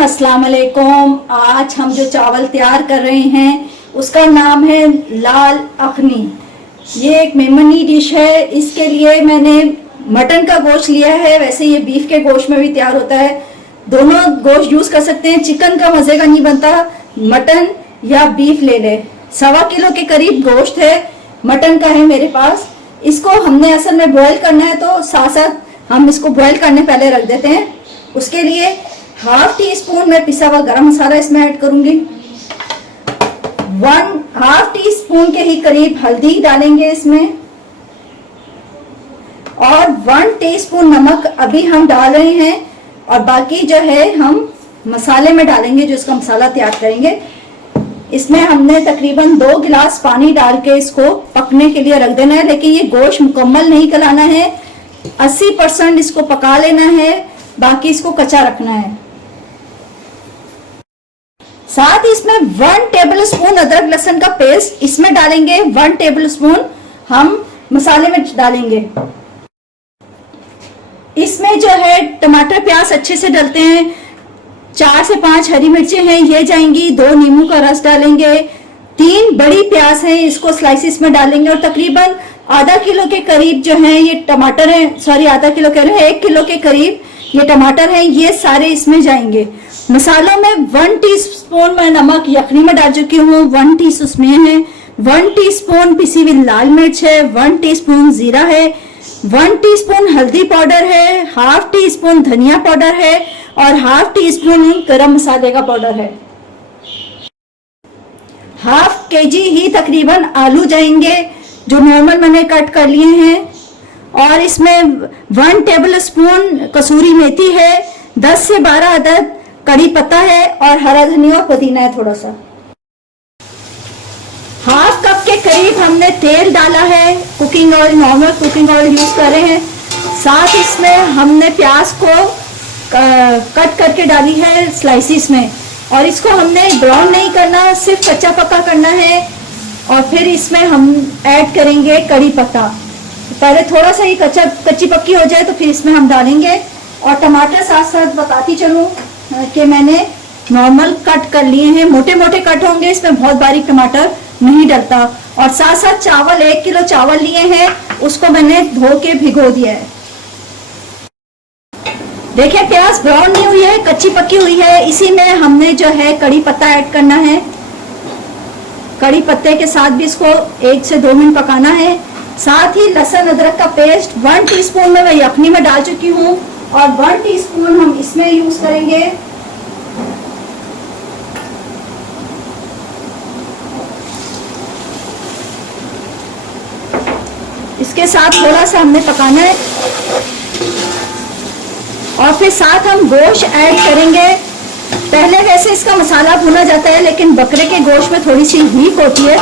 अस्सलाम वालेकुम। आज हम जो चावल तैयार कर रहे हैं उसका नाम है लाल अखनी। ये एक मेमनी डिश है। इसके लिए मैंने मटन का गोश्त लिया है, वैसे ये बीफ के गोश्त में भी तैयार होता है, दोनों गोश्त यूज कर सकते हैं। चिकन का मजे का नहीं बनता, मटन या बीफ ले ले। 1.25 किलो के करीब गोश्त है, मटन का है मेरे पास। इसको हमने असल में बॉईल करना है, तो साथ साथ हम इसको बॉईल करने पहले रख देते हैं। उसके लिए 1/2 टीस्पून मैं पिसा हुआ गरम मसाला इसमें ऐड करूंगी। 1/2 टीस्पून के ही करीब हल्दी डालेंगे इसमें, और 1 टीस्पून नमक अभी हम डाल रहे हैं, और बाकी जो है हम मसाले में डालेंगे जो इसका मसाला तैयार करेंगे। इसमें हमने तकरीबन 2 गिलास पानी डाल के इसको पकने के लिए रख देना है, लेकिन ये गोश्त मुकम्मल नहीं गलाना है, 80% इसको पका लेना है, बाकी इसको कच्चा रखना है। साथ ही इसमें 1 टेबलस्पून अदरक लहसुन का पेस्ट इसमें डालेंगे, 1 टेबलस्पून हम मसाले में डालेंगे। इसमें जो है टमाटर प्याज अच्छे से डलते हैं, 4 से 5 हरी मिर्चें हैं ये जाएंगी, 2 नींबू का रस डालेंगे, 3 बड़ी प्याज है इसको स्लाइसिस में डालेंगे, और तकरीबन आधा किलो के करीब जो है ये टमाटर है, सॉरी आधा किलो कह रहे हैं, 1 किलो के करीब ये टमाटर है, ये सारे इसमें जाएंगे। मसालों में 1 टीस्पून मैं नमक यखनी में डाल चुकी हूँ, 1 टीस्पून है, 1 टीस्पून पिसी हुई लाल मिर्च है, 1 टीस्पून जीरा है, 1 टीस्पून हल्दी पाउडर है, 1/2 टीस्पून धनिया पाउडर है, और 1/2 टीस्पून गरम मसाले का पाउडर है। 1/2 केजी ही तकरीबन आलू जाएंगे जो नॉर्मल मैंने कट कर लिए हैं, और इसमें 1 टेबलस्पून कसूरी मेथी है, 10 से 12 अदद कड़ी पत्ता है, और हरा धनिया और पुदीना है थोड़ा सा। 1/2 कप के करीब हमने तेल डाला है, cooking oil, normal cooking oil use कर रहे हैं। साथ इसमें हमने प्याज को कट करके डाली है स्लाइसिस में, और इसको हमने ब्राउन नहीं करना, सिर्फ कच्चा पक्का करना है। और फिर इसमें हम ऐड करेंगे कड़ी पत्ता। पहले थोड़ा सा ही कच्ची पक्की हो जाए तो फिर इसमें हम डालेंगे। और टमाटर साथ साथ बताती चलूं कि मैंने नॉर्मल कट कर लिए हैं, मोटे मोटे कट होंगे, इसमें बहुत बारीक टमाटर नहीं डलता। और साथ साथ चावल 1 किलो चावल लिए हैं, उसको मैंने धो के भिगो दिया है। देखिए प्याज ब्राउन नहीं हुई है, कच्ची पक्की हुई है। इसी में हमने जो है कड़ी पत्ता ऐड करना है। कड़ी पत्ते के साथ भी इसको 1 से 2 मिनट पकाना है। साथ ही लहसुन अदरक का पेस्ट 1 टीस्पून में मैं यखनी में डाल चुकी हूँ, और 1 टीस्पून हम इसमें यूज करेंगे। इसके साथ थोड़ा सा हमने पकाना है, और फिर साथ हम गोश्त ऐड करेंगे। पहले वैसे इसका मसाला भुना जाता है, लेकिन बकरे के गोश्त में थोड़ी सी हीट होती है,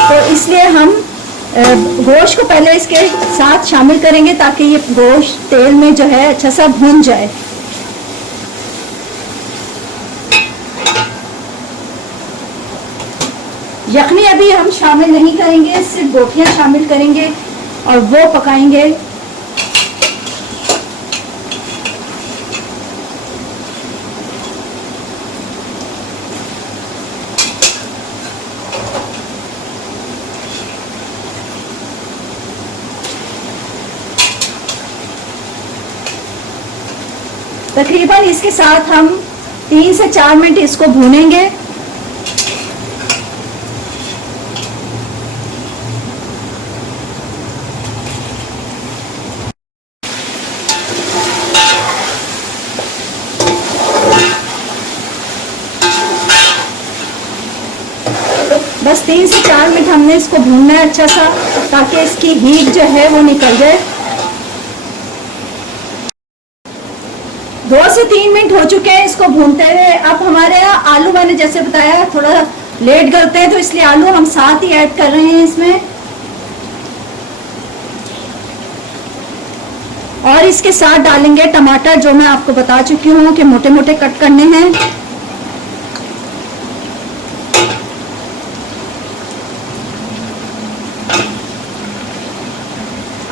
तो इसलिए हम गोश्त को पहले इसके साथ शामिल करेंगे ताकि ये गोश्त तेल में जो है अच्छा सा भुन जाए। यखनी अभी हम शामिल नहीं करेंगे, सिर्फ बोटियां शामिल करेंगे और वो पकाएंगे। तकरीबन इसके साथ हम 3 से 4 मिनट इसको भूनेंगे। बस 3 से 4 मिनट हमने इसको भूनना है अच्छा सा, ताकि इसकी हीट जो है वो निकल जाए। 2 से 3 मिनट हो चुके हैं इसको भूनते हुए। अब हमारे यहाँ आलू, मैंने जैसे बताया थोड़ा लेट गलते हैं, तो इसलिए आलू हम साथ ही ऐड कर रहे हैं इसमें। और इसके साथ डालेंगे टमाटर, जो मैं आपको बता चुकी हूँ कि मोटे मोटे कट करने हैं।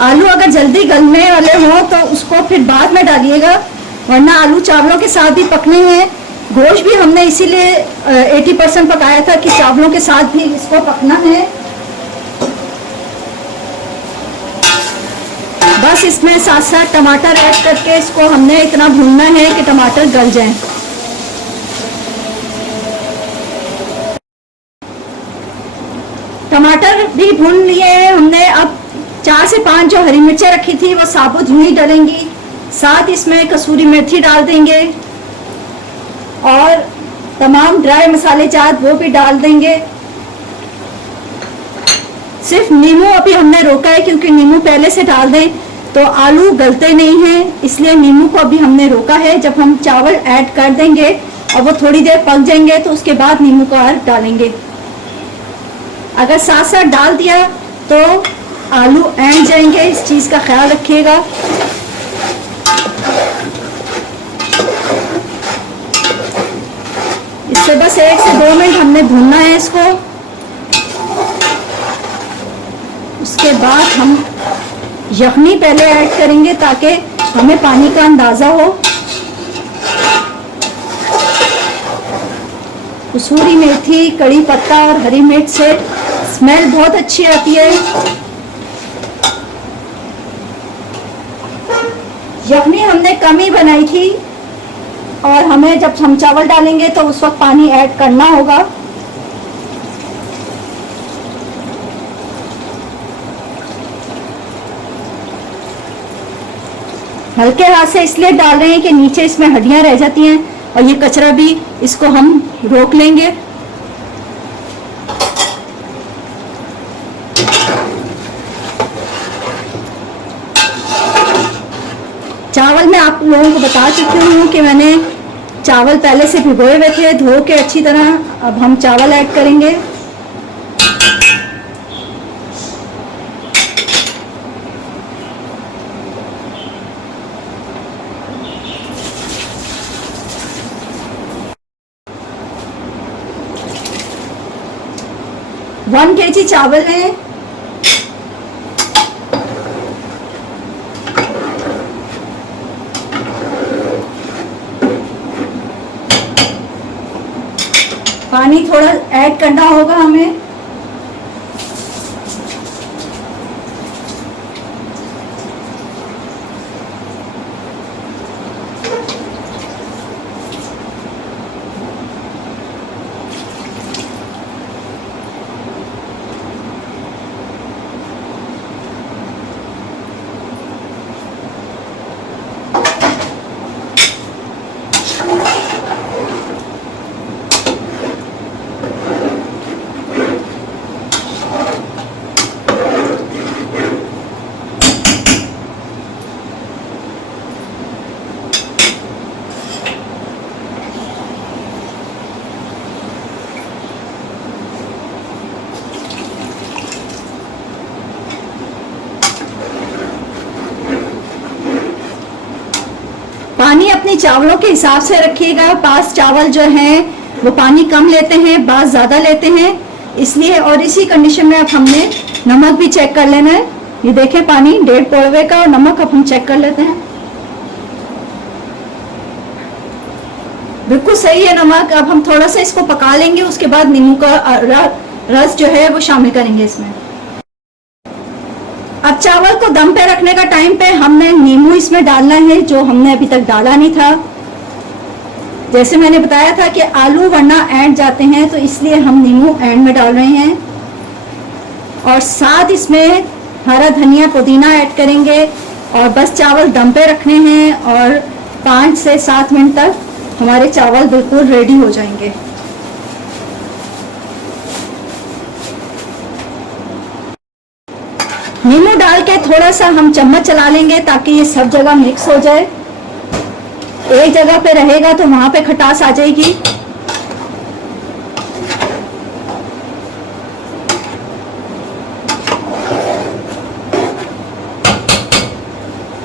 आलू अगर जल्दी गलने वाले हो तो उसको फिर बाद में डालिएगा, वरना आलू चावलों के साथ भी पकने हैं। गोश्त भी हमने इसीलिए 80% पकाया था कि चावलों के साथ भी इसको पकना है। बस इसमें साथ साथ टमाटर ऐड करके इसको हमने इतना भूनना है कि टमाटर गल जाएं। टमाटर भी भून लिए हैं हमने। अब 4 से 5 जो हरी मिर्चें रखी थी वो साबुत ही डलेंगी, साथ इसमें कसूरी मेथी डाल देंगे और तमाम ड्राई मसाले जात वो भी डाल देंगे। सिर्फ नींबू अभी हमने रोका है क्योंकि नींबू पहले से डाल दें तो आलू गलते नहीं हैं, इसलिए नींबू को अभी हमने रोका है। जब हम चावल ऐड कर देंगे और वो थोड़ी देर पक जाएंगे तो उसके बाद नींबू का अर्क डालेंगे। अगर साथ साथ डाल दिया तो आलू ऐंठ जाएंगे, इस चीज़ का ख्याल रखिएगा। इससे बस 1 से 2 मिनट हमने भूनना है इसको। उसके बाद हम यखनी पहले ऐड करेंगे ताकि हमें पानी का अंदाज़ा हो। कसूरी मेथी, कड़ी पत्ता और हरी मिर्च से स्मेल बहुत अच्छी आती है। यखनी हमने कम ही बनाई थी और हमें जब हम चावल डालेंगे तो उस वक्त पानी ऐड करना होगा। हल्के हाथ से इसलिए डाल रहे हैं कि नीचे इसमें हड्डियां रह जाती हैं और ये कचरा भी इसको हम रोक लेंगे। चावल मैं आप लोगों को बता चुकी हूँ कि मैंने चावल पहले से भिगोए हुए थे, धो के अच्छी तरह। अब हम चावल ऐड करेंगे। वन केजी चावल है। पानी थोड़ा ऐड करना होगा हमें। पानी अपने चावलों के हिसाब से रखिएगा। पास चावल जो हैं वो पानी कम लेते हैं, बास ज़्यादा लेते हैं, इसलिए। और इसी कंडीशन में अब हमने नमक भी चेक कर लेना है। ये देखें पानी 1.5 पौवे का और नमक अब हम चेक कर लेते हैं। बिल्कुल सही है नमक। अब हम थोड़ा सा इसको पका लेंगे, उसके बाद नींबू का रस जो है वो शामिल करेंगे इसमें। अब चावल को दम पे रखने का टाइम पे हमने नींबू इसमें डालना है, जो हमने अभी तक डाला नहीं था। जैसे मैंने बताया था कि आलू वरना ऐंठ जाते हैं, तो इसलिए हम नींबू एंड में डाल रहे हैं। और साथ इसमें हरा धनिया पुदीना ऐड करेंगे और बस चावल दम पे रखने हैं और 5 से 7 मिनट तक हमारे चावल बिल्कुल रेडी हो जाएंगे। नींबू डाल के थोड़ा सा हम चम्मच चला लेंगे ताकि ये सब जगह मिक्स हो जाए। एक जगह पे रहेगा तो वहां पे खटास आ जाएगी।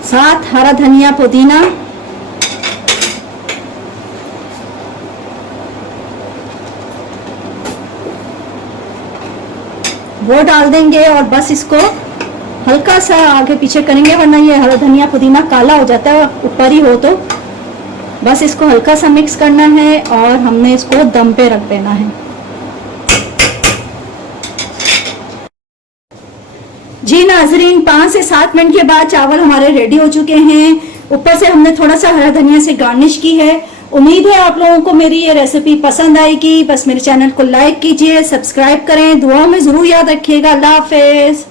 साथ हरा धनिया पुदीना, वो डाल देंगे और बस इसको हल्का सा आगे पीछे करेंगे, वरना ये हरा धनिया पुदीना काला हो जाता है ऊपर ही हो तो। बस इसको हल्का सा मिक्स करना है और हमने इसको दम पे रख देना है। जी नाजरीन, 5 से 7 मिनट के बाद चावल हमारे रेडी हो चुके हैं। ऊपर से हमने थोड़ा सा हरा धनिया से गार्निश की है। उम्मीद है आप लोगों को मेरी ये रेसिपी पसंद आएगी। बस मेरे चैनल को लाइक कीजिए, सब्सक्राइब करें, दुआ में जरूर याद रखिएगा। अल्लाह हाफिज।